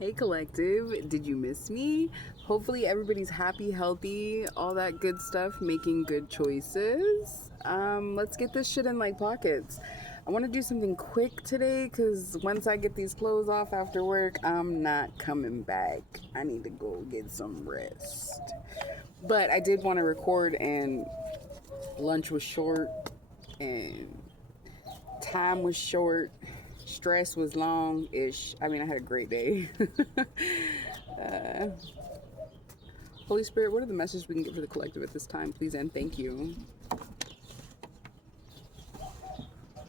Hey collective, did you miss me? Hopefully everybody's happy, healthy, all that good stuff, making good choices. Let's get this shit in like pockets. I want to do something quick today because once I get these clothes off after work, I'm not coming back. I need to go get some rest. But I did want to record, and lunch was short and time was short, stress was long-ish. I mean, I had a great day. Holy Spirit, what are the messages we can give for the collective at this time, please, and thank you.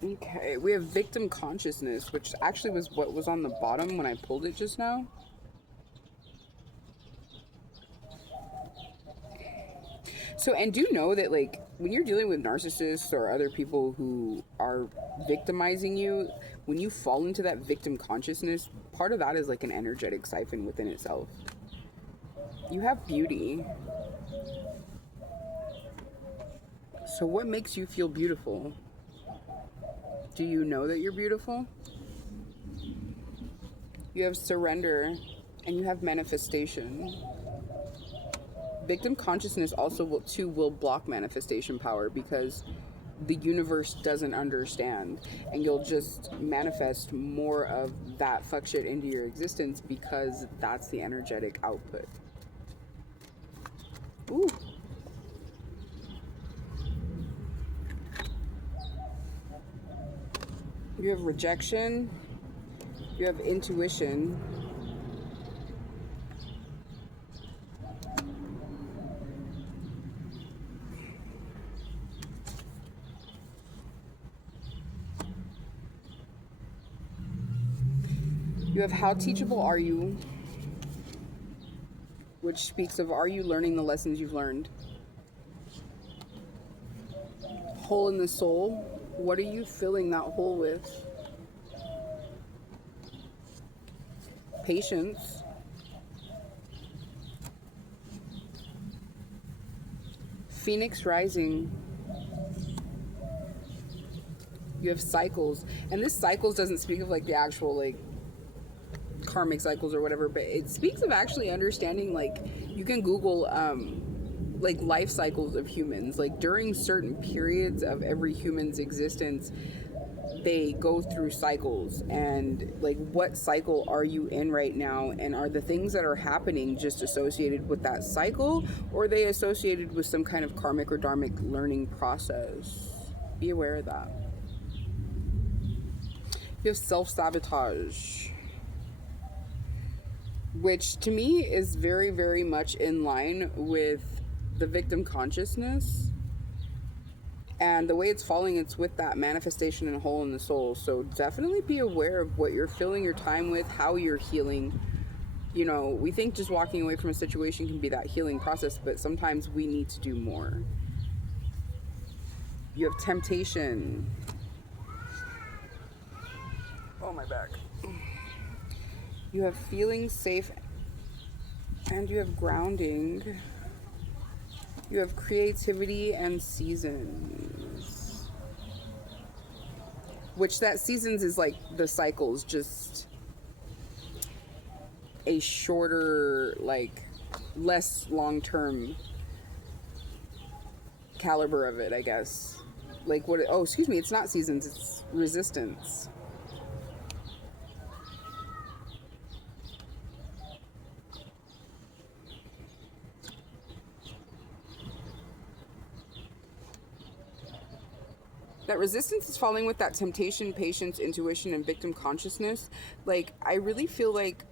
Okay, we have victim consciousness, which actually was what was on the bottom when I pulled it just now. So, and do know that, like, when you're dealing with narcissists or other people who are victimizing you, when you fall into that victim consciousness, part of that is like an energetic siphon within itself. You have beauty. So, what makes you feel beautiful? Do you know that you're beautiful? You have surrender and you have manifestation. Victim consciousness also will block manifestation power because the universe doesn't understand, and you'll just manifest more of that fuck shit into your existence because that's the energetic output. Ooh. You have rejection. You have intuition. You have how teachable are you, which speaks of are you learning the lessons you've learned? Hole in the soul. What are you filling that hole with? Patience. Phoenix rising. You have cycles, and this cycles doesn't speak of like the actual like karmic cycles or whatever, but it speaks of actually understanding, like, you can Google like life cycles of humans. Like during certain periods of every human's existence, they go through cycles, and like what cycle are you in right now, and are the things that are happening just associated with that cycle, or are they associated with some kind of karmic or dharmic learning process? Be aware of that. You have self-sabotage, which to me is very, very much in line with the victim consciousness. And the way it's falling, it's with that manifestation and hole in the soul. So definitely be aware of what you're filling your time with, how you're healing. You know, we think just walking away from a situation can be that healing process, but sometimes we need to do more. You have temptation. Oh, my back. You have feeling safe, and you have grounding. You have creativity and seasons. Which that seasons is like the cycles, just a shorter, like less long-term caliber of it, I guess. Like what? Oh, excuse me, it's not seasons, it's resistance. That resistance is falling with that temptation, patience, intuition, and victim consciousness. Like, I really feel like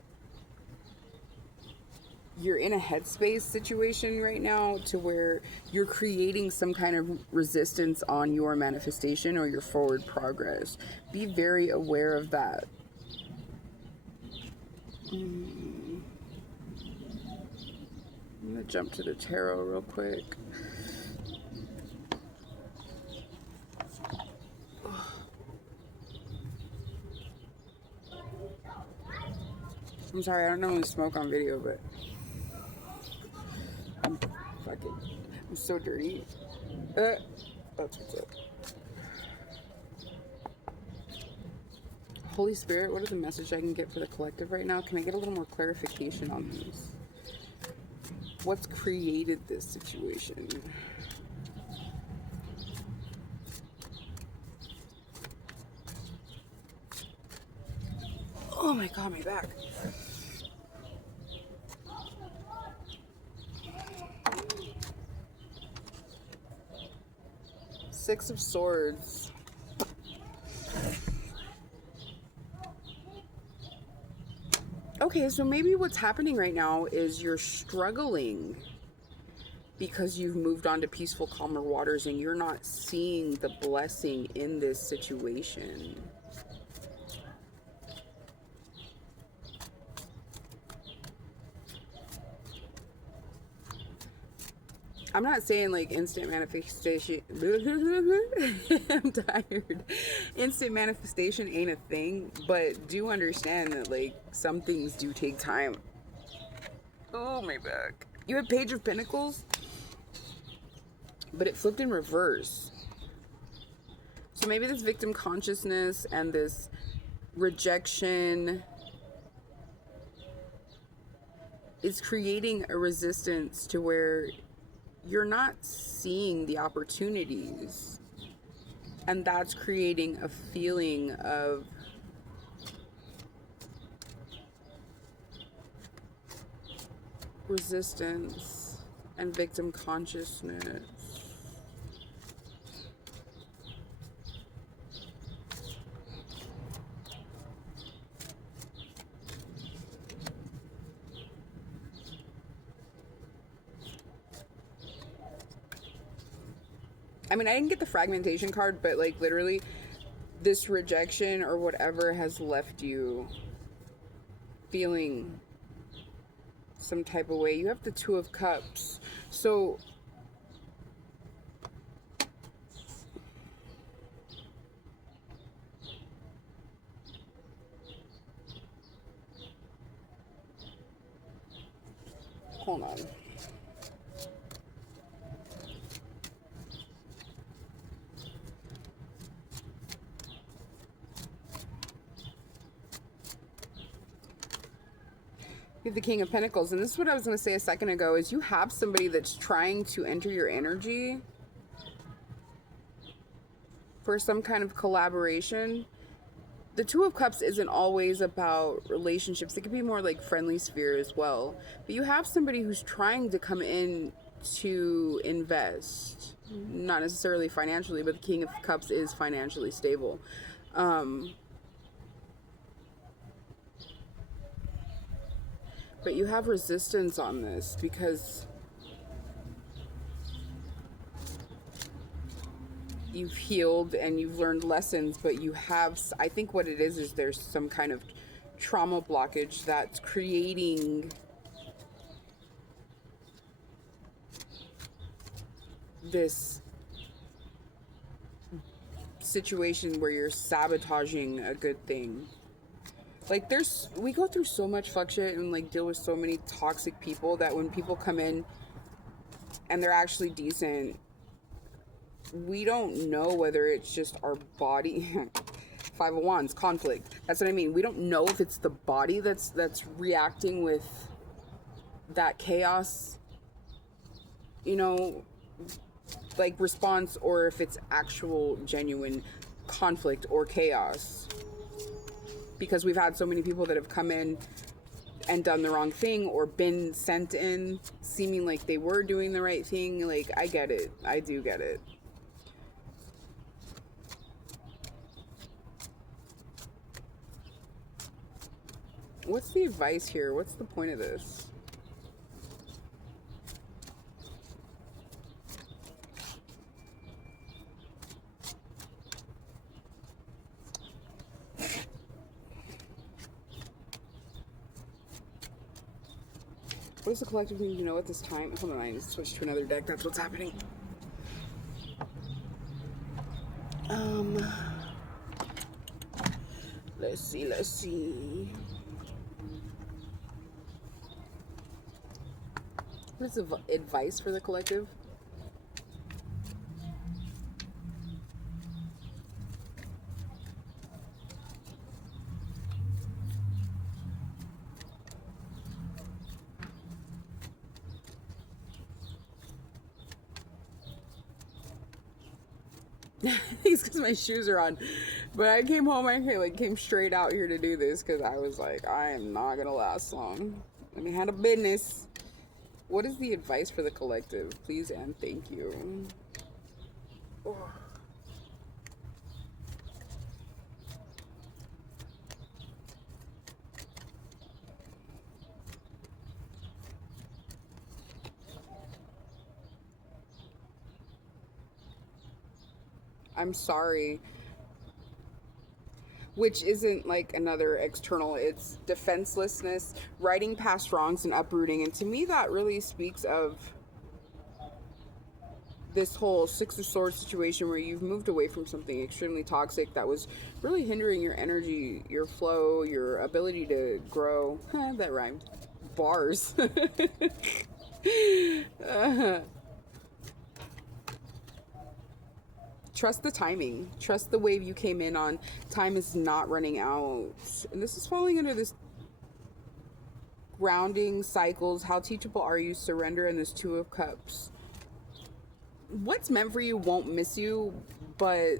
you're in a headspace situation right now to where you're creating some kind of resistance on your manifestation or your forward progress. Be very aware of that. I'm gonna jump to the tarot real quick. I'm sorry, I don't normally smoke on video, but I'm fucking, I'm so dirty. That's what's up. Holy Spirit, what is the message I can get for the collective right now? Can I get a little more clarification on this? What's created this situation? Oh my God, my back. Six of Swords. Okay, so maybe what's happening right now is you're struggling because you've moved on to peaceful, calmer waters and you're not seeing the blessing in this situation. I'm not saying like instant manifestation. I'm tired. Instant manifestation ain't a thing, but do understand that like some things do take time. Oh, my back. You have Page of Pentacles, but it flipped in reverse. So maybe this victim consciousness and this rejection is creating a resistance to where you're not seeing the opportunities, and that's creating a feeling of resistance and victim consciousness. I mean, I didn't get the fragmentation card, but like literally this rejection or whatever has left you feeling some type of way. You have the Two of Cups. So hold on. You have the King of Pentacles, and this is what I was going to say a second ago, is you have somebody that's trying to enter your energy for some kind of collaboration. The Two of Cups isn't always about relationships. It could be more like friendly sphere as well. But you have somebody who's trying to come in to invest. Not necessarily financially, but the King of Cups is financially stable. But you have resistance on this because you've healed and you've learned lessons, but you have, I think what it is there's some kind of trauma blockage that's creating this situation where you're sabotaging a good thing. Like we go through so much fuck shit and like deal with so many toxic people that when people come in and they're actually decent, we don't know whether it's just our body. Five of Wands, conflict. That's what I mean. We don't know if it's the body that's reacting with that chaos, you know, like response, or if it's actual genuine conflict or chaos. Because we've had so many people that have come in and done the wrong thing or been sent in seeming like they were doing the right thing. Like, I get it. I do get it. What's the advice here? What's the point of this? What does the collective need to know at this time? Hold on, I need to switch to another deck. That's what's happening. Let's see. What is the advice for the collective? It's because my shoes are on. But I came home, I came straight out here to do this because I was like, I am not going to last long. Let me handle business. What is the advice for the collective? Please and thank you. Oh. I'm sorry. Which isn't like another external, it's defenselessness, righting past wrongs and uprooting. And to me, that really speaks of this whole Six of Swords situation where you've moved away from something extremely toxic that was really hindering your energy, your flow, your ability to grow. That rhymed. Bars. Trust the timing. Trust the wave you came in on. Time is not running out. And this is falling under this grounding cycles. How teachable are you? Surrender, and this Two of Cups. What's meant for you won't miss you, but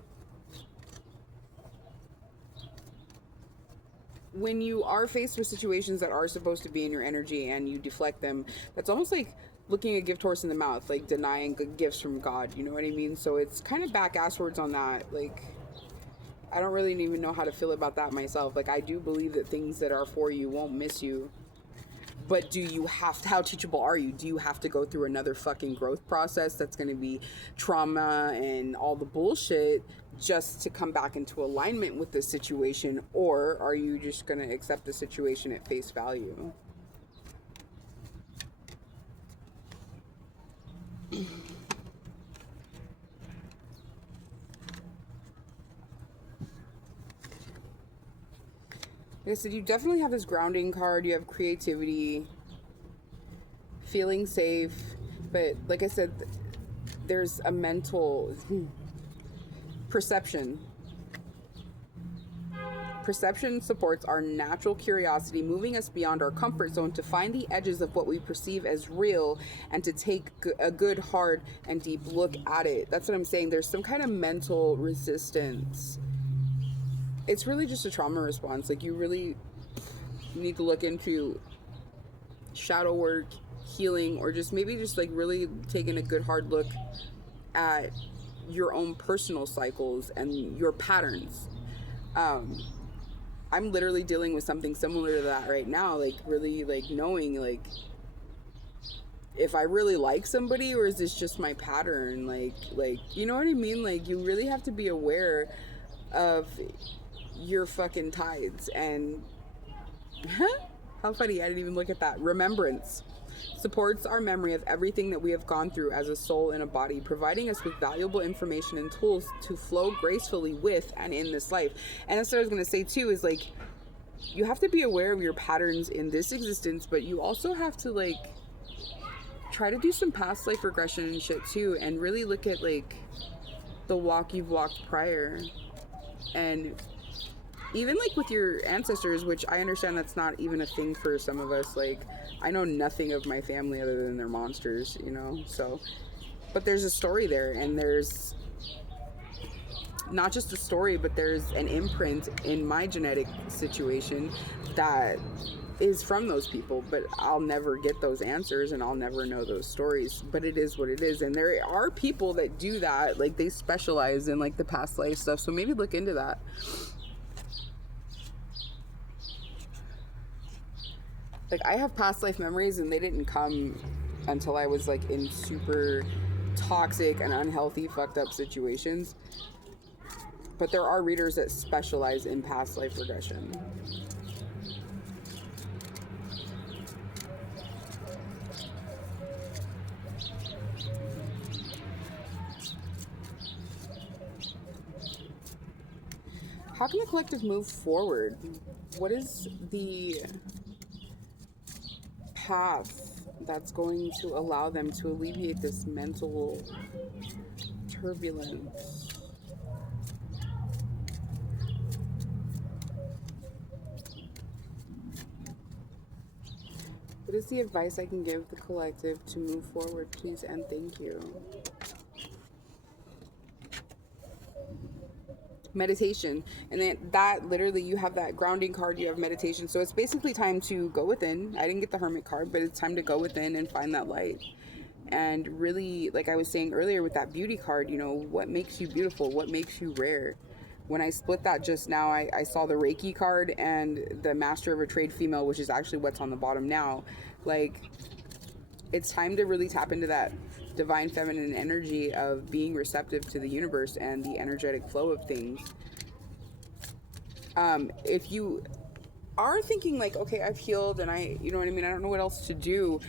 when you are faced with situations that are supposed to be in your energy and you deflect them, that's almost like looking a gift horse in the mouth, like denying good gifts from God, you know what I mean? So it's kind of back asswards on that. Like, I don't really even know how to feel about that myself. Like, I do believe that things that are for you won't miss you. But do you have to, how teachable are you? Do you have to go through another fucking growth process that's going to be trauma and all the bullshit just to come back into alignment with the situation? Or are you just going to accept the situation at face value? Like I said, you definitely have this grounding card. You have creativity, feeling safe. But like I said, there's a mental perception. Perception supports our natural curiosity, moving us beyond our comfort zone to find the edges of what we perceive as real and to take a good, hard, and deep look at it. That's what I'm saying. There's some kind of mental resistance. It's really just a trauma response. Like, you really need to look into shadow work, healing, or just maybe just like really taking a good hard look at your own personal cycles and your patterns. I'm literally dealing with something similar to that right now. Like, really like knowing like if I really like somebody, or is this just my pattern? Like, you know what I mean? Like, you really have to be aware of your fucking tides. And how funny, I didn't even look at that. Remembrance supports our memory of everything that we have gone through as a soul in a body, providing us with valuable information and tools to flow gracefully with and in this life. And that's what I was going to say too, is like, you have to be aware of your patterns in this existence, but you also have to like try to do some past life regression and shit too, and really look at like the walk you've walked prior. And even like with your ancestors, which I understand that's not even a thing for some of us. Like, I know nothing of my family other than they're monsters, you know? So, but there's a story there, and there's not just a story, but there's an imprint in my genetic situation that is from those people. But I'll never get those answers, and I'll never know those stories. But it is what it is. And there are people that do that. Like, they specialize in like the past life stuff. So maybe look into that. Like, I have past life memories, and they didn't come until I was like in super toxic and unhealthy, fucked up situations. But there are readers that specialize in past life regression. How can the collective move forward? What is the path that's going to allow them to alleviate this mental turbulence? What is the advice I can give the collective to move forward, please and thank you? meditation. And then that literally, you have that grounding card, you have meditation. So it's basically time to go within. I didn't get the hermit card, but it's time to go within and find that light. And really, like I was saying earlier with that beauty card, you know, what makes you beautiful? What makes you rare? When I split that just now, I saw the Reiki card and the Master of a Trade Female, which is actually what's on the bottom now. Like, it's time to really tap into that divine feminine energy of being receptive to the universe and the energetic flow of things. If you are thinking like, okay, I've healed and you know what I mean, I don't know what else to do,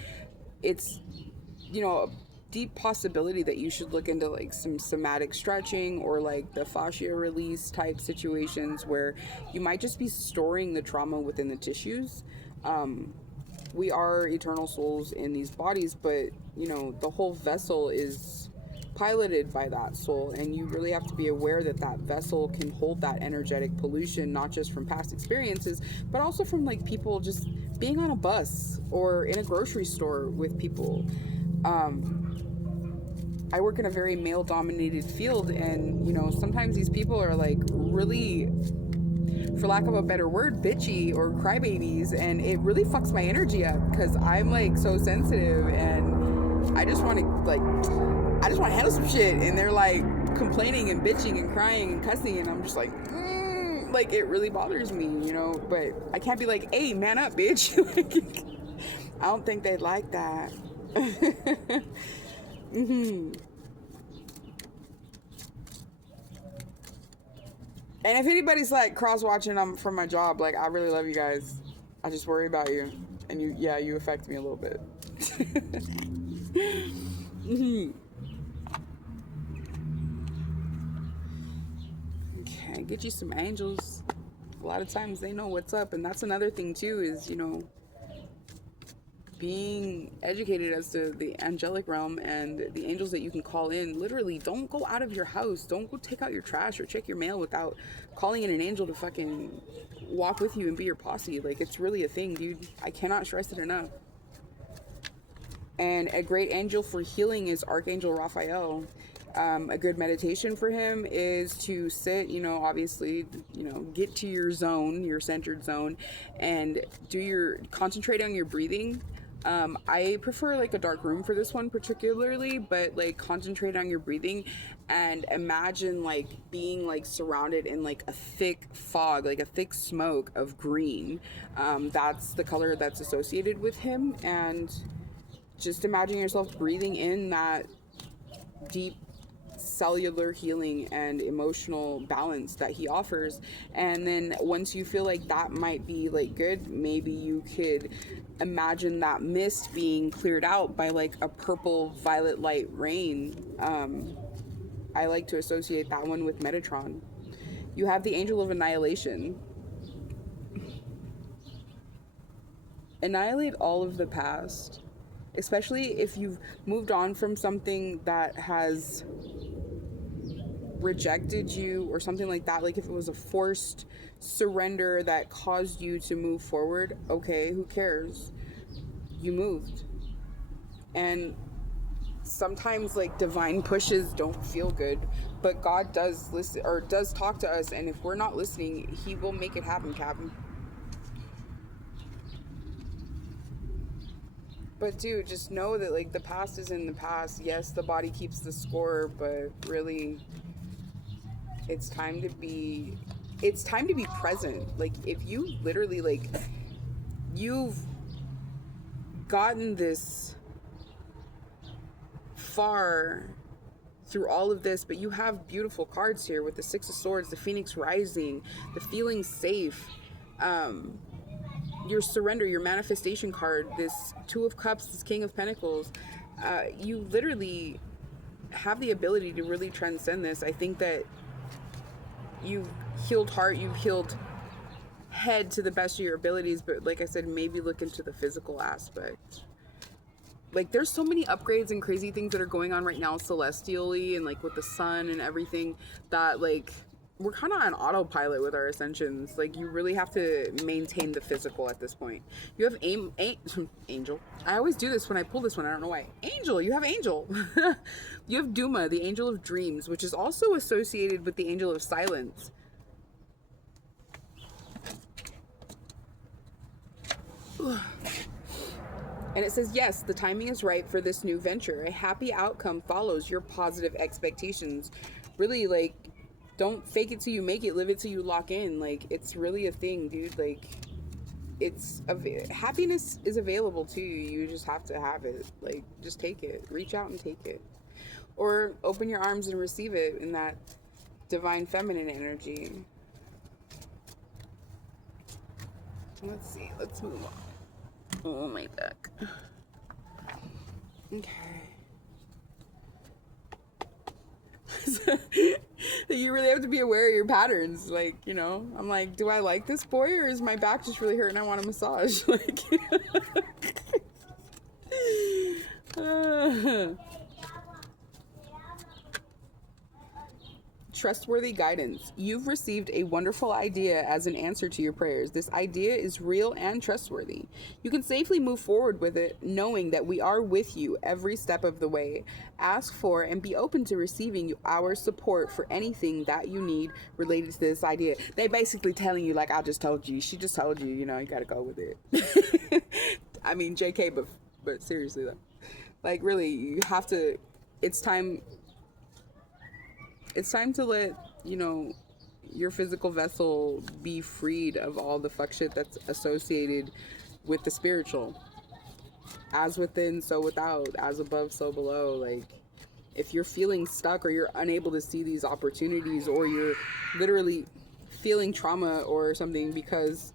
it's, you know, a deep possibility that you should look into like some somatic stretching or like the fascia release type situations where you might just be storing the trauma within the tissues. We are eternal souls in these bodies, but you know, the whole vessel is piloted by that soul, and you really have to be aware that that vessel can hold that energetic pollution, not just from past experiences, but also from like people just being on a bus or in a grocery store with people. I work in a very male dominated field, and you know, sometimes these people are like really, for lack of a better word, bitchy or crybabies, and it really fucks my energy up because I'm like so sensitive and I just want to handle some shit, and they're like complaining and bitching and crying and cussing, and I'm just like like it really bothers me, you know. But I can't be like, hey, man up, bitch. Like, I don't think they'd like that. And if anybody's like cross-watching them from my job, like, I really love you guys. I just worry about you. And you affect me a little bit. Okay, get you some angels. A lot of times they know what's up. And that's another thing too, is, you know, being educated as to the angelic realm and the angels that you can call in. Literally, don't go out of your house, don't go take out your trash or check your mail without calling in an angel to fucking walk with you and be your posse. Like, it's really a thing, dude. I cannot stress it enough. And a great angel for healing is Archangel Raphael. A good meditation for him is to sit, you know, obviously, you know, get to your zone, your centered zone, and concentrate on your breathing. I prefer like a dark room for this one particularly, but like concentrate on your breathing and imagine like being like surrounded in like a thick fog, like a thick smoke of green. That's the color that's associated with him, and just imagine yourself breathing in that deep cellular healing and emotional balance that he offers. And then once you feel like that might be like good, maybe you could imagine that mist being cleared out by like a purple violet light rain. I like to associate that one with Metatron. You have the Angel of Annihilation. Annihilate all of the past, especially if you've moved on from something that has rejected you or something like that. Like if it was a forced surrender that caused you to move forward, okay, who cares? You moved. And sometimes like divine pushes don't feel good, but God does listen, or does talk to us, and if we're not listening, he will make it happen, Captain. But dude, just know that like the past is in the past. Yes, the body keeps the score, but really it's time to be present. Like if you literally like you've gotten this far through all of this, but you have beautiful cards here with the Six of Swords, the Phoenix Rising, the feeling safe, your surrender, your manifestation card, this Two of Cups, this King of Pentacles. You literally have the ability to really transcend this. I think that you've healed heart, you've healed head to the best of your abilities, but like I said, maybe look into the physical aspect. Like there's so many upgrades and crazy things that are going on right now celestially and like with the sun and everything, that like we're kind of on autopilot with our ascensions. Like you really have to maintain the physical at this point. You have Angel. I always do this when I pull this one. I don't know why. Angel. You have Angel. You have Duma, the Angel of Dreams, which is also associated with the Angel of Silence. And it says, yes, the timing is right for this new venture. A happy outcome follows your positive expectations. Really, like, don't fake it till you make it. Live it till you lock in. Like, it's really a thing, dude. Like, happiness is available to you. You just have to have it. Like, just take it. Reach out and take it. Or open your arms and receive it in that divine feminine energy. Let's see. Let's move on. Oh my back. Okay. You really have to be aware of your patterns. Like, you know, I'm like, do I like this boy, or is my back just really hurting? I want a massage. Like, trustworthy guidance. You've received a wonderful idea as an answer to your prayers. This idea is real and trustworthy. You can safely move forward with it, knowing that we are with you every step of the way. Ask for and be open to receiving our support for anything that you need related to this idea. They basically telling you, like, I just told you. She just told you, you know, you gotta go with it. I mean, JK, but seriously though. Like, really, you have to, it's time to let, you know, your physical vessel be freed of all the fuck shit that's associated with the spiritual. As within, so without. As above, so below. Like, if you're feeling stuck, or you're unable to see these opportunities, or you're literally feeling trauma or something because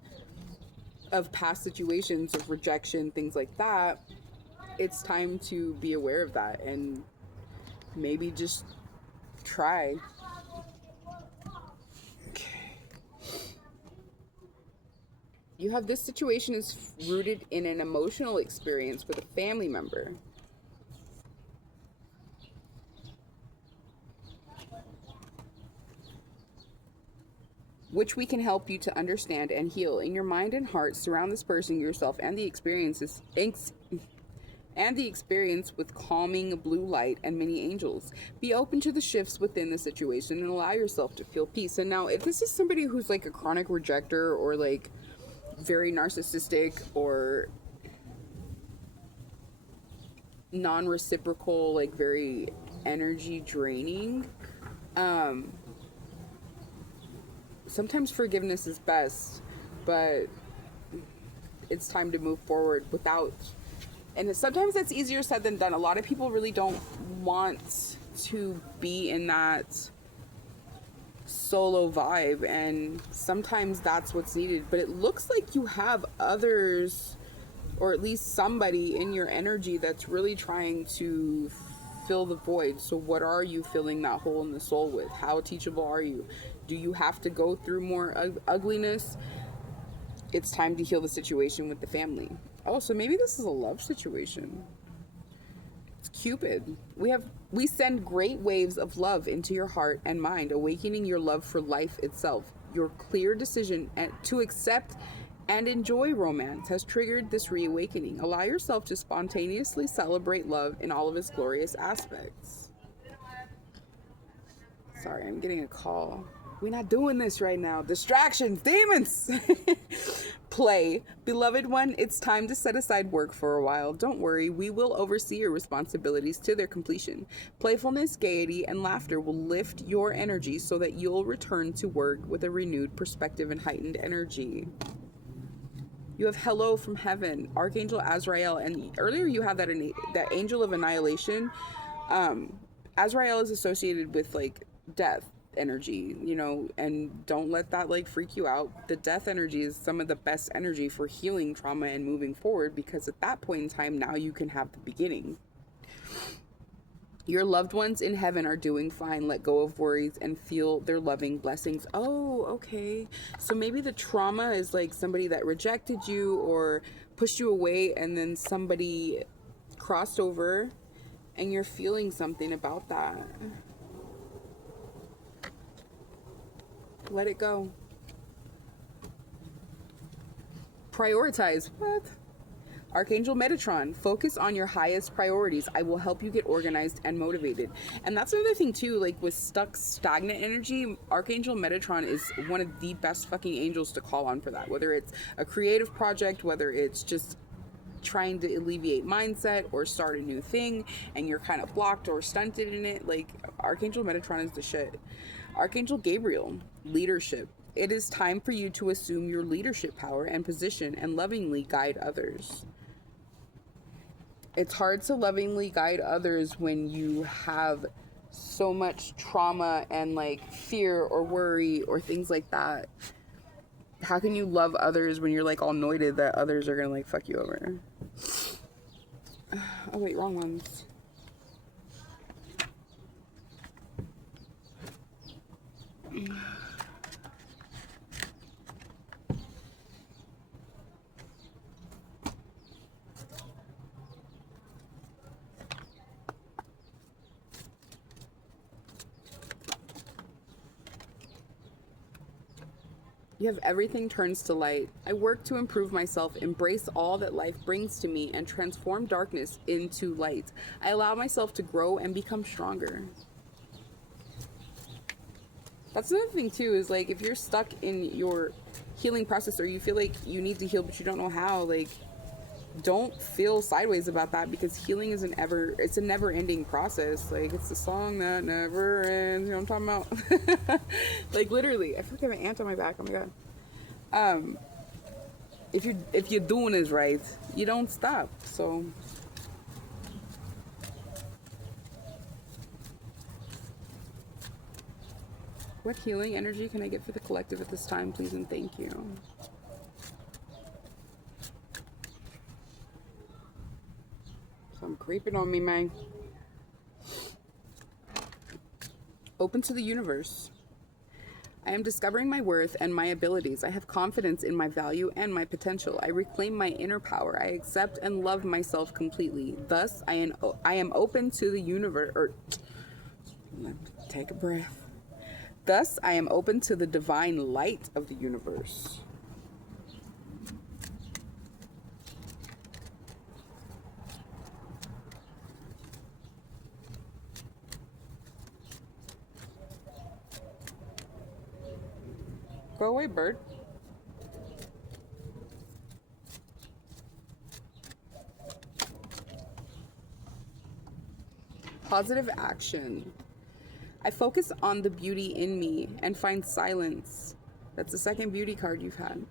of past situations of rejection, things like that, it's time to be aware of that and maybe just try. Okay. You have, this situation is rooted in an emotional experience with a family member. Which we can help you to understand and heal. In your mind and heart, surround this person, yourself, and the experience with calming blue light and many angels. Be open to the shifts within the situation and allow yourself to feel peace. And now, if this is somebody who's like a chronic rejecter, or like very narcissistic, or non-reciprocal, like very energy draining, sometimes forgiveness is best, but it's time to move forward without. And sometimes that's easier said than done. A lot of people really don't want to be in that solo vibe, and sometimes that's what's needed. But it looks like you have others, or at least somebody in your energy that's really trying to fill the void. So what are you filling that hole in the soul with? How teachable are you? Do you have to go through more ugliness? It's time to heal the situation with the family. Oh, so maybe this is a love situation. It's Cupid. We send great waves of love into your heart and mind, awakening your love for life itself. Your clear decision to accept and enjoy romance has triggered this reawakening. Allow yourself to spontaneously celebrate love in all of its glorious aspects. Sorry, I'm getting a call. We're not doing this right now. Distractions, demons. Play. Beloved one, it's time to set aside work for a while. Don't worry, we will oversee your responsibilities to their completion. Playfulness, gaiety, and laughter will lift your energy so that you'll return to work with a renewed perspective and heightened energy. You have hello from heaven, Archangel Azrael, and earlier you have that angel of annihilation. Azrael is associated with like death energy, you know, and don't let that like freak you out. The death energy is some of the best energy for healing trauma and moving forward, because at that point in time, now you can have the beginning. Your loved ones in heaven are doing fine. Let go of worries and feel their loving blessings. Oh, okay. So maybe the trauma is like somebody that rejected you or pushed you away, and then somebody crossed over and you're feeling something about that. Let it go. Prioritize. What? Archangel Metatron, focus on your highest priorities. I will help you get organized and motivated. And that's another thing too, like with stuck, stagnant energy, Archangel Metatron is one of the best fucking angels to call on for that. Whether it's a creative project, whether it's just trying to alleviate mindset or start a new thing and you're kind of blocked or stunted in it, like Archangel Metatron is the shit. Archangel Gabriel, leadership. It is time for you to assume your leadership power and position and lovingly guide others. It's hard to lovingly guide others when you have so much trauma and like fear or worry or things like that. How can you love others when you're like all anointed that others are gonna like fuck you over? Oh wait, wrong ones. You have everything turns to light. I work to improve myself, embrace all that life brings to me, and transform darkness into light. I allow myself to grow and become stronger. That's another thing too, is like if you're stuck in your healing process or you feel like you need to heal but you don't know how, like don't feel sideways about that, because healing is it's a never ending process. Like it's a song that never ends, you know what I'm talking about? Like literally, I feel like I have an ant on my back, oh my god. If you're doing this right, you don't stop. So what healing energy can I get for the collective at this time, please and thank you? Some creeping on me, man. Open to the universe. I am discovering my worth and my abilities. I have confidence in my value and my potential. I reclaim my inner power. I accept and love myself completely. Thus, I am open to the universe. Take a breath. Thus, I am open to the divine light of the universe. Go away, bird. Positive action. I focus on the beauty in me and find silence. That's the second beauty card you've had.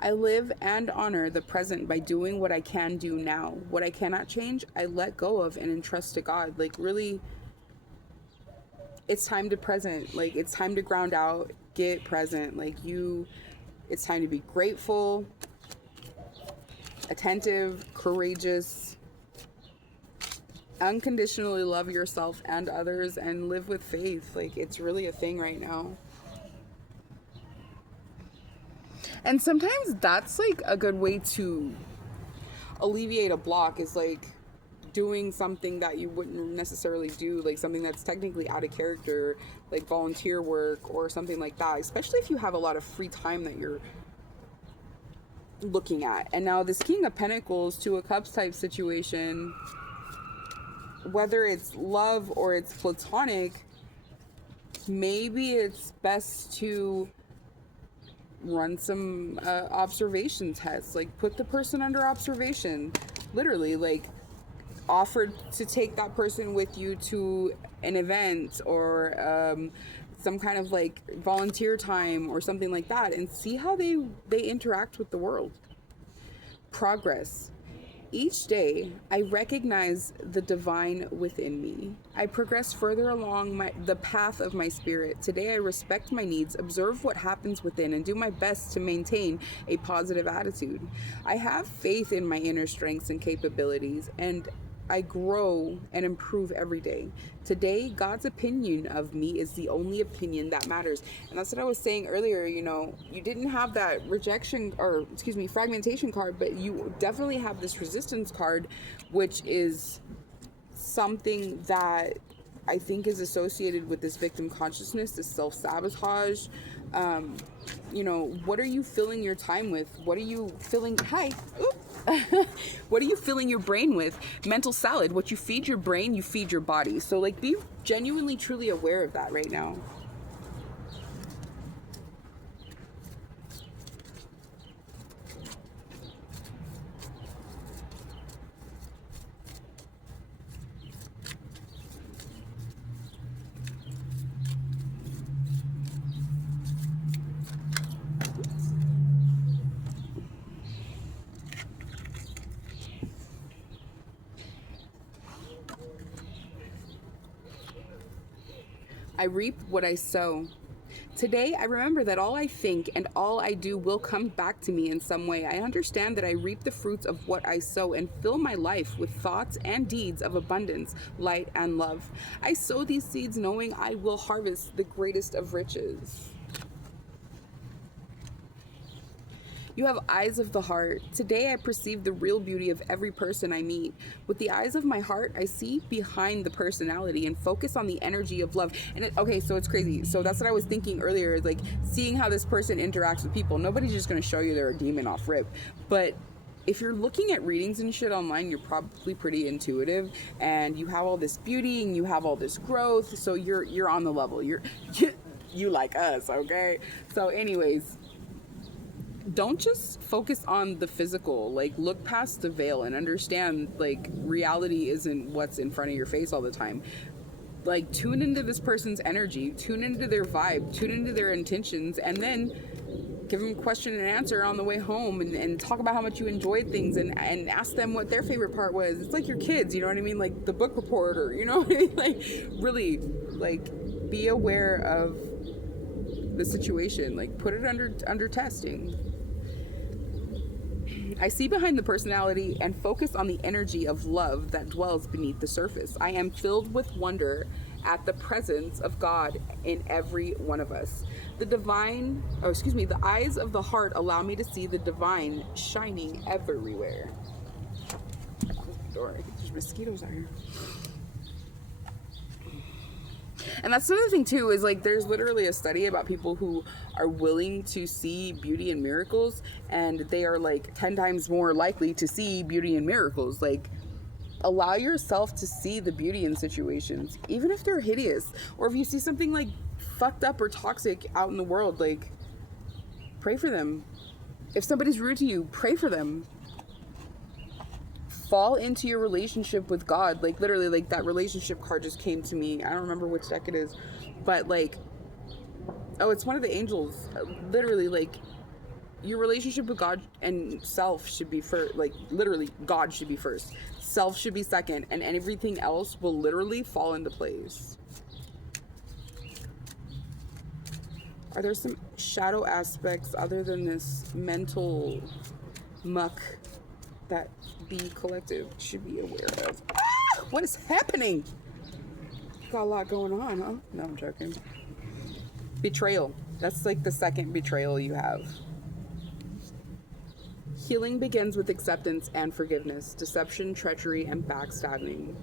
I live and honor the present by doing what I can do now. What I cannot change, I let go of and entrust to God. Like really, it's time to present. Like it's time to ground out, get present. Like it's time to be grateful, attentive, courageous, unconditionally love yourself and others, and live with faith. Like it's really a thing right now. And sometimes that's like a good way to alleviate a block, is like doing something that you wouldn't necessarily do, like something that's technically out of character, like volunteer work or something like that, especially if you have a lot of free time that you're looking at. And now this King of Pentacles, Two of Cups type situation, whether it's love or it's platonic, maybe it's best to run some observation tests, like put the person under observation, literally, like offered to take that person with you to an event or some kind of like volunteer time or something like that, and see how they interact with the world. Progress. Each day, I recognize the divine within me. I progress further along the path of my spirit. Today, I respect my needs, observe what happens within, and do my best to maintain a positive attitude. I have faith in my inner strengths and capabilities, and I grow and improve every day. Today, God's opinion of me is the only opinion that matters. And that's what I was saying earlier, you know, you didn't have that fragmentation card, but you definitely have this resistance card, which is something that I think is associated with this victim consciousness, this self-sabotage, What are you filling your time with? What are you filling, hi, what are you filling your brain with? Mental salad. What you feed your brain, you feed your body. So like, be genuinely, truly aware of that right now. I reap what I sow. Today, I remember that all I think and all I do will come back to me in some way. I understand that I reap the fruits of what I sow and fill my life with thoughts and deeds of abundance, light, and love. I sow these seeds knowing I will harvest the greatest of riches. You have eyes of the heart. Today I perceive the real beauty of every person I meet. With the eyes of my heart, I see behind the personality and focus on the energy of love. And okay, so it's crazy. So that's what I was thinking earlier, like seeing how this person interacts with people. Nobody's just going to show you they're a demon off rip. But if you're looking at readings and shit online, you're probably pretty intuitive, and you have all this beauty and you have all this growth. So you're on the level. You like us, okay? So anyways, don't just focus on the physical. Like, look past the veil and understand, like, reality isn't what's in front of your face all the time. Like, tune into this person's energy, tune into their vibe, tune into their intentions, and then give them question and answer on the way home, and talk about how much you enjoyed things, and ask them what their favorite part was. It's like your kids, you know what I mean? Like the book report, or you know what I mean? Like, really, like, be aware of the situation. Like, put it under testing. I see behind the personality and focus on the energy of love that dwells beneath the surface. I am filled with wonder at the presence of God in every one of us. The eyes of the heart allow me to see the divine shining everywhere. There's mosquitoes out here. And that's the other thing too, is like, there's literally a study about people who are willing to see beauty and miracles, and they are like 10 times more likely to see beauty and miracles. Like, allow yourself to see the beauty in situations, even if they're hideous, or if you see something like fucked up or toxic out in the world, like, pray for them. If somebody's rude to you, pray for them. Fall into your relationship with God. Like, literally, like, that relationship card just came to me. I don't remember which deck it is, but like, oh, it's one of the angels. Literally, like, your relationship with God and self should be first. Like, literally, God should be first, self should be second, and everything else will literally fall into place. Are there some shadow aspects other than this mental muck that the collective should be aware of? What is happening? Got a lot going on, huh? No, I'm joking. Betrayal. That's like the second betrayal you have. Healing begins with acceptance and forgiveness. Deception, treachery, and backstabbing.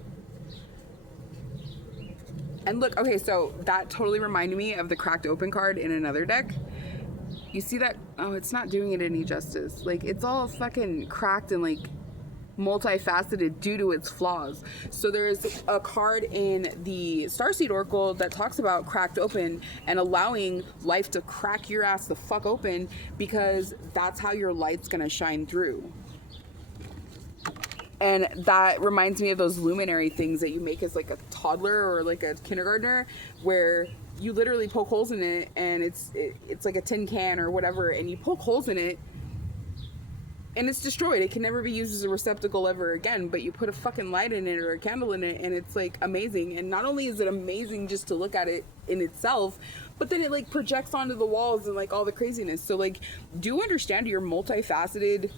And look, okay, so that totally reminded me of the cracked open card in another deck. You see that? Oh, it's not doing it any justice. Like, it's all fucking cracked and like multifaceted due to its flaws. So there's a card in the Starseed Oracle that talks about cracked open and allowing life to crack your ass the fuck open, because that's how your light's gonna shine through. And that reminds me of those luminary things that you make as like a toddler or like a kindergartner, where you literally poke holes in it, and it's like a tin can or whatever, and you poke holes in it and it's destroyed. It can never be used as a receptacle ever again, but you put a fucking light in it or a candle in it, and it's like amazing. And not only is it amazing just to look at it in itself, but then it like projects onto the walls and like all the craziness. So like, do understand your multifaceted,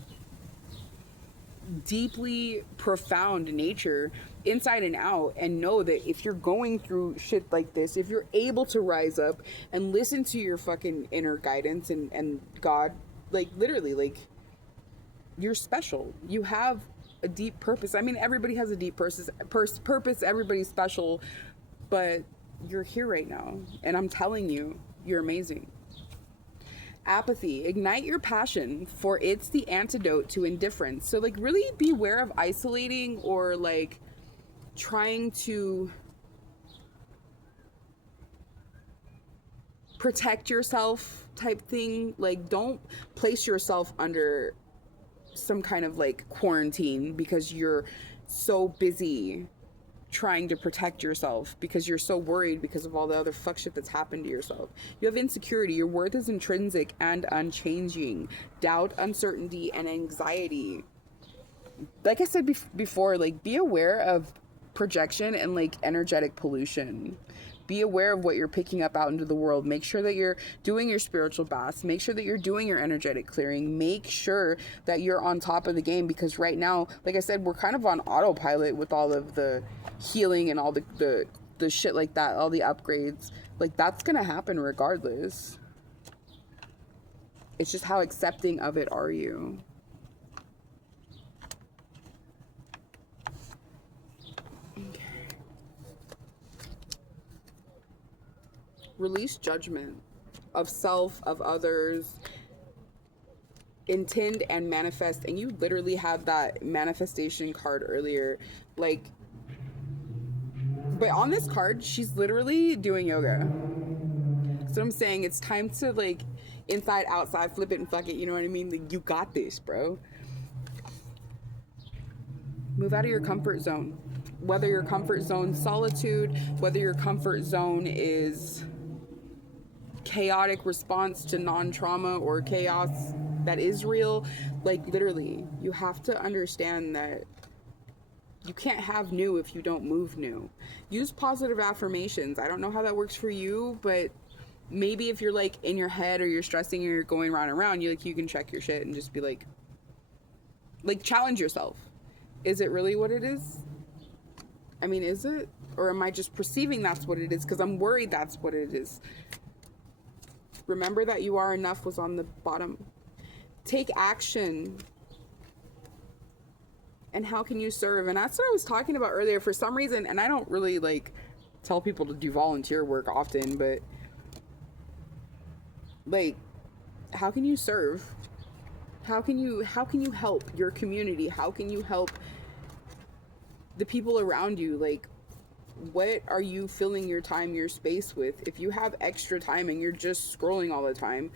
deeply profound nature inside and out, and know that if you're going through shit like this, if you're able to rise up and listen to your fucking inner guidance and God, like, literally, like, you're special. You have a deep purpose. I mean, everybody has a deep purpose. Everybody's special, but you're here right now, and I'm telling you, you're amazing. Apathy. Ignite your passion, for it's the antidote to indifference. So like really beware of isolating or like trying to protect yourself type thing. Like don't place yourself under some kind of like quarantine because you're so busy trying to protect yourself, because you're so worried because of all the other fuck shit that's happened to yourself. You have insecurity. Your worth is intrinsic and unchanging. Doubt, uncertainty, and anxiety. Like I said before, like be aware of projection and like energetic pollution. Be aware of what you're picking up out into the world. Make sure that you're doing your spiritual baths. Make sure that you're doing your energetic clearing. Make sure that you're on top of the game, because right now, like I said, we're kind of on autopilot with all of the healing and all the shit like that, all the upgrades. Like that's gonna happen regardless. It's just how accepting of it are you? Release judgment of self, of others. Intend and manifest. And you literally have that manifestation card earlier. Like, but on this card, she's literally doing yoga. So I'm saying it's time to like inside, outside, flip it and fuck it. You know what I mean? Like, you got this, bro. Move out of your comfort zone. Whether your comfort zone is solitude, whether your comfort zone is chaotic response to non-trauma or chaos that is real, like literally you have to understand that you can't have new if you don't move new. Use positive affirmations. I don't know how that works for you, but maybe if you're like in your head or you're stressing or you're going round and round, you can check your shit and just be like challenge yourself. Is it really what it is? I mean, is it? Or am I just perceiving that's what it is because I'm worried that's what it is? Remember that you are enough was on the bottom. Take action. And how can you serve? And that's what I was talking about earlier. For some reason, and I don't really like tell people to do volunteer work often, but like, how can you serve? How can you help your community? How can you help the people around you? Like, what are you filling your time, your space with? If you have extra time and you're just scrolling all the time,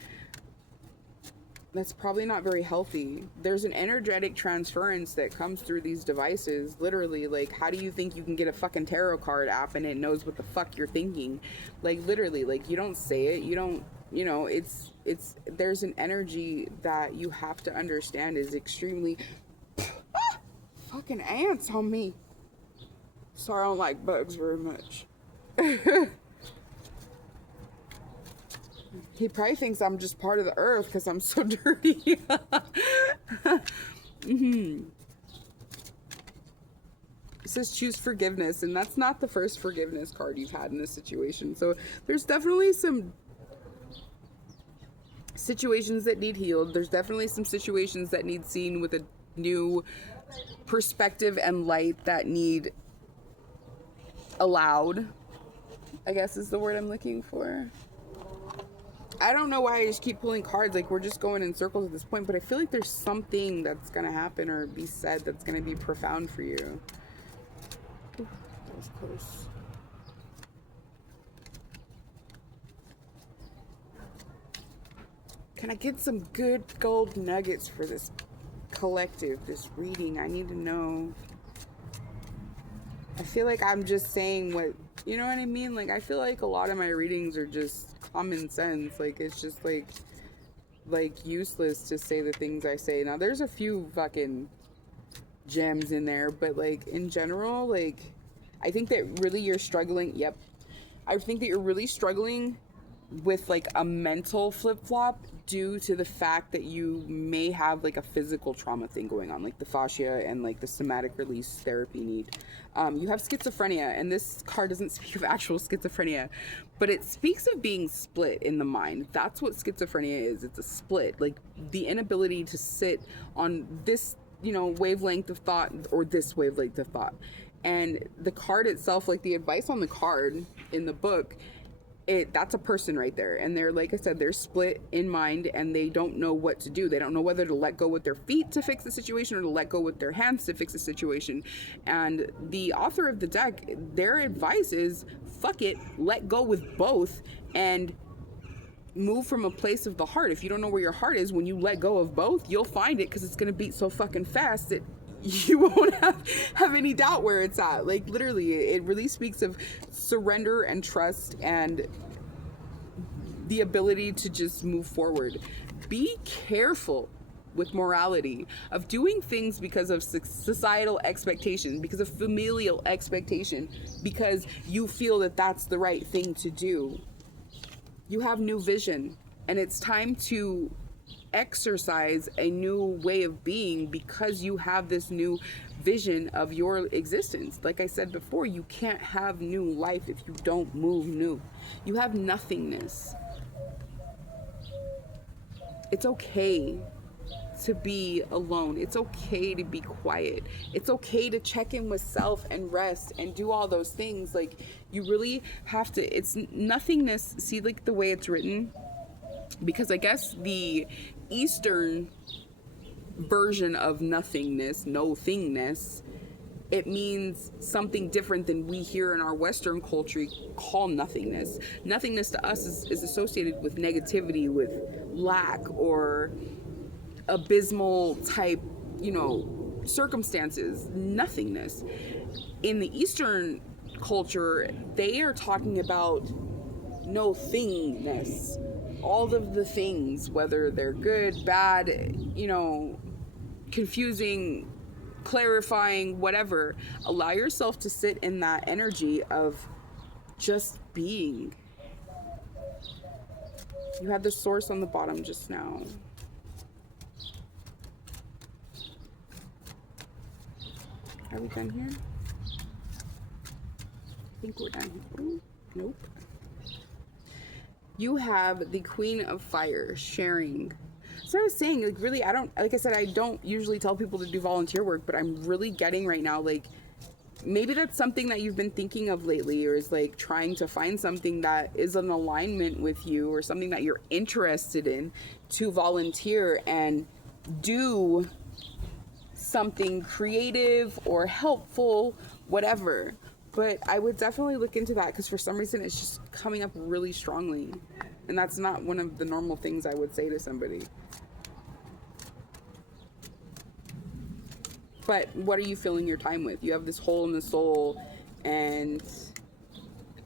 that's probably not very healthy. There's an energetic transference that comes through these devices. Literally, like, how do you think you can get a fucking tarot card app and it knows what the fuck you're thinking? Like, literally, like, you don't say it, you don't, you know, it's there's an energy that you have to understand is extremely fucking ants on me. Sorry, I don't like bugs very much. He probably thinks I'm just part of the earth because I'm so dirty. Mm-hmm. It says choose forgiveness, and that's not the first forgiveness card you've had in this situation. So there's definitely some situations that need healed. There's definitely some situations that need seen with a new perspective and light that need allowed, I guess is the word I'm looking for. I don't know why I just keep pulling cards. Like, we're just going in circles at this point, but I feel like there's something that's gonna happen or be said that's gonna be profound for you. Ooh, that was close. Can I get some good gold nuggets for this collective, this reading? I need to know. I feel like I'm just saying what, you know what I mean? Like, I feel like a lot of my readings are just common sense. Like, it's just like useless to say the things I say. Now, there's a few fucking gems in there, but like in general, like, I think that really you're struggling. Yep. I think that you're really struggling with like a mental flip-flop due to the fact that you may have like a physical trauma thing going on, like the fascia and like the somatic release therapy need. You have schizophrenia, and this card doesn't speak of actual schizophrenia, but it speaks of being split in the mind. That's what schizophrenia is. It's a split, like the inability to sit on this, you know, wavelength of thought or this wavelength of thought. And the card itself, like the advice on the card in the book, that's a person right there, and they're, like I said, they're split in mind, and they don't know what to do. They don't know whether to let go with their feet to fix the situation or to let go with their hands to fix the situation. And the author of the deck, their advice is fuck it, let go with both, and move from a place of the heart. If you don't know where your heart is, when you let go of both, you'll find it, because it's going to beat so fucking fast that you won't have any doubt where it's at. Like, literally, it really speaks of surrender and trust and the ability to just move forward. Be careful with morality, of doing things because of societal expectation, because of familial expectation, because you feel that that's the right thing to do. You have new vision, and it's time to exercise a new way of being, because you have this new vision of your existence. Like I said before, you can't have new life if you don't move new. You have nothingness. It's okay to be alone. It's okay to be quiet. It's okay to check in with self and rest and do all those things. Like, you really have to, it's nothingness. See, like, the way it's written, because I guess the Eastern version of nothingness, no thingness, it means something different than we here in our Western culture call nothingness. Nothingness to us is associated with negativity, with lack, or abysmal type, circumstances. Nothingness. In the Eastern culture, they are talking about no thingness. All of the things, whether they're good, bad, confusing, clarifying, whatever. Allow yourself to sit in that energy of just being. You had the source on the bottom just now. Are we done here? I think we're done here. Ooh, nope. You have the Queen of Fire, sharing. So I was saying, like, really, like I said, I don't usually tell people to do volunteer work, but I'm really getting right now, like, maybe that's something that you've been thinking of lately, or is like trying to find something that is in alignment with you, or something that you're interested in, to volunteer and do something creative or helpful, whatever. But I would definitely look into that, because for some reason it's just coming up really strongly, and that's not one of the normal things I would say to somebody. But what are you filling your time with? You have this hole in the soul, and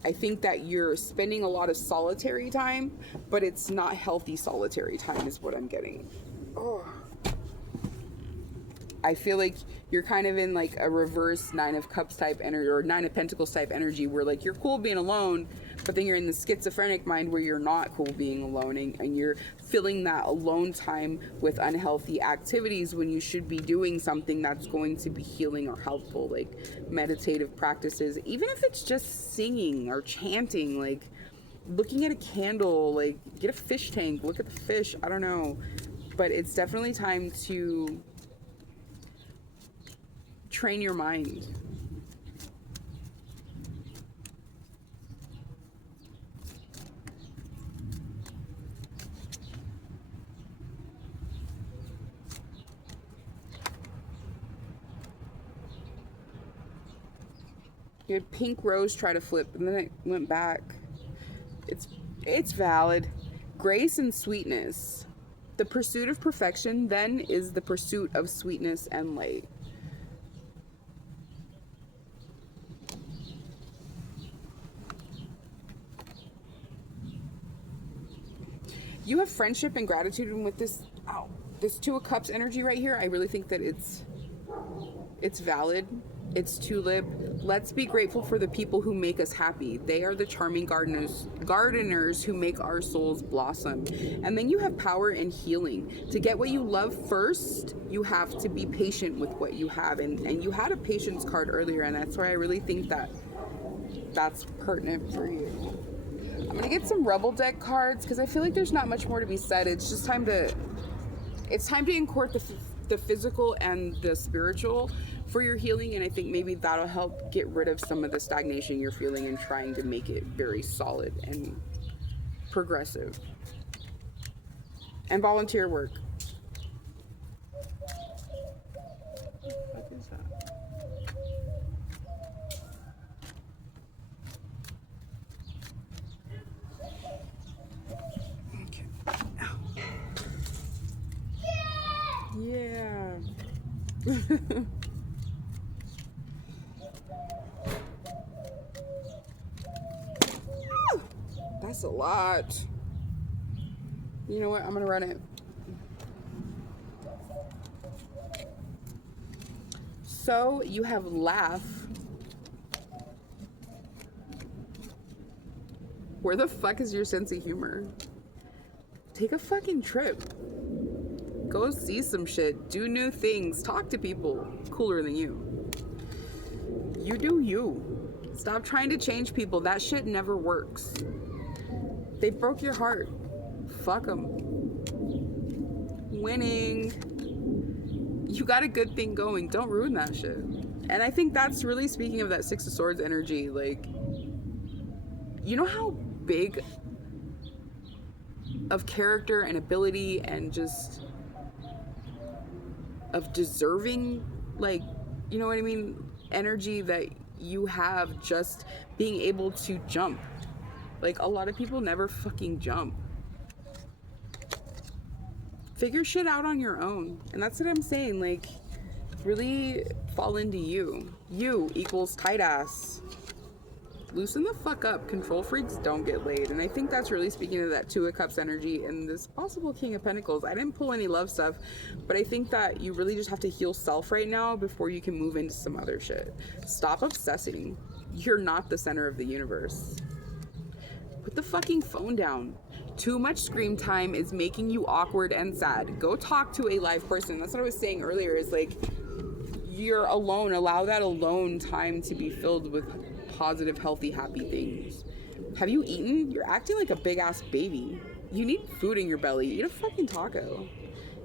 I think that you're spending a lot of solitary time, but it's not healthy solitary time is what I'm getting. Oh. I feel like you're kind of in like a reverse Nine of Cups type energy, or Nine of Pentacles type energy, where like you're cool being alone, but then you're in the schizophrenic mind where you're not cool being alone, and you're filling that alone time with unhealthy activities when you should be doing something that's going to be healing or helpful, like meditative practices, even if it's just singing or chanting, like looking at a candle, like get a fish tank, look at the fish, I don't know. But it's definitely time to train your mind. You had pink rose try to flip, and then it went back. It's valid. Grace and sweetness. The pursuit of perfection then is the pursuit of sweetness and light. You have friendship and gratitude, and with this Two of Cups energy right here, I really think that it's valid. It's tulip. Let's be grateful for the people who make us happy. They are the charming gardeners who make our souls blossom. And then you have power and healing. To get what you love first, you have to be patient with what you have. And you had a patience card earlier, and that's why I really think that that's pertinent for you. I'm gonna get some Rebel deck cards, because I feel like there's not much more to be said. It's just time to incorporate the physical and the spiritual for your healing, and I think maybe that'll help get rid of some of the stagnation you're feeling and trying to make it very solid and progressive. And volunteer work. What is that? Okay. Ow. Yeah. That's a lot. You know what? I'm gonna run it. So you have laugh. Where the fuck is your sense of humor? Take a fucking trip. Go see some shit. Do new things. Talk to people cooler than you. You do you. Stop trying to change people. That shit never works. They broke your heart. Fuck them. Winning. You got a good thing going. Don't ruin that shit. And I think that's really, speaking of that Six of Swords energy, like, you know how big of character and ability and just of deserving, like, you know what I mean, energy that you have just being able to jump. Like, a lot of people never fucking jump. Figure shit out on your own. And that's what I'm saying. Like, really fall into you. You equals tight ass. Loosen the fuck up. Control freaks don't get laid. And I think that's really speaking to that Two of Cups energy and this possible King of Pentacles. I didn't pull any love stuff, but I think that you really just have to heal self right now before you can move into some other shit. Stop obsessing. You're not the center of the universe. Put the fucking phone down. Too much screen time is making you awkward and sad. Go talk to a live person. That's what I was saying earlier, is like, you're alone. Allow that alone time to be filled with positive, healthy, happy things. Have you eaten? You're acting like a big ass baby. You need food in your belly. Eat a fucking taco.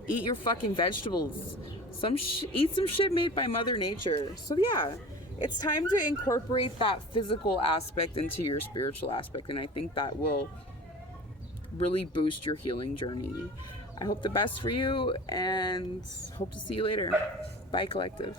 Eat your fucking vegetables. Eat some shit made by Mother Nature. So yeah, it's time to incorporate that physical aspect into your spiritual aspect, and I think that will really boost your healing journey. I hope the best for you, and hope to see you later. Bye, collective.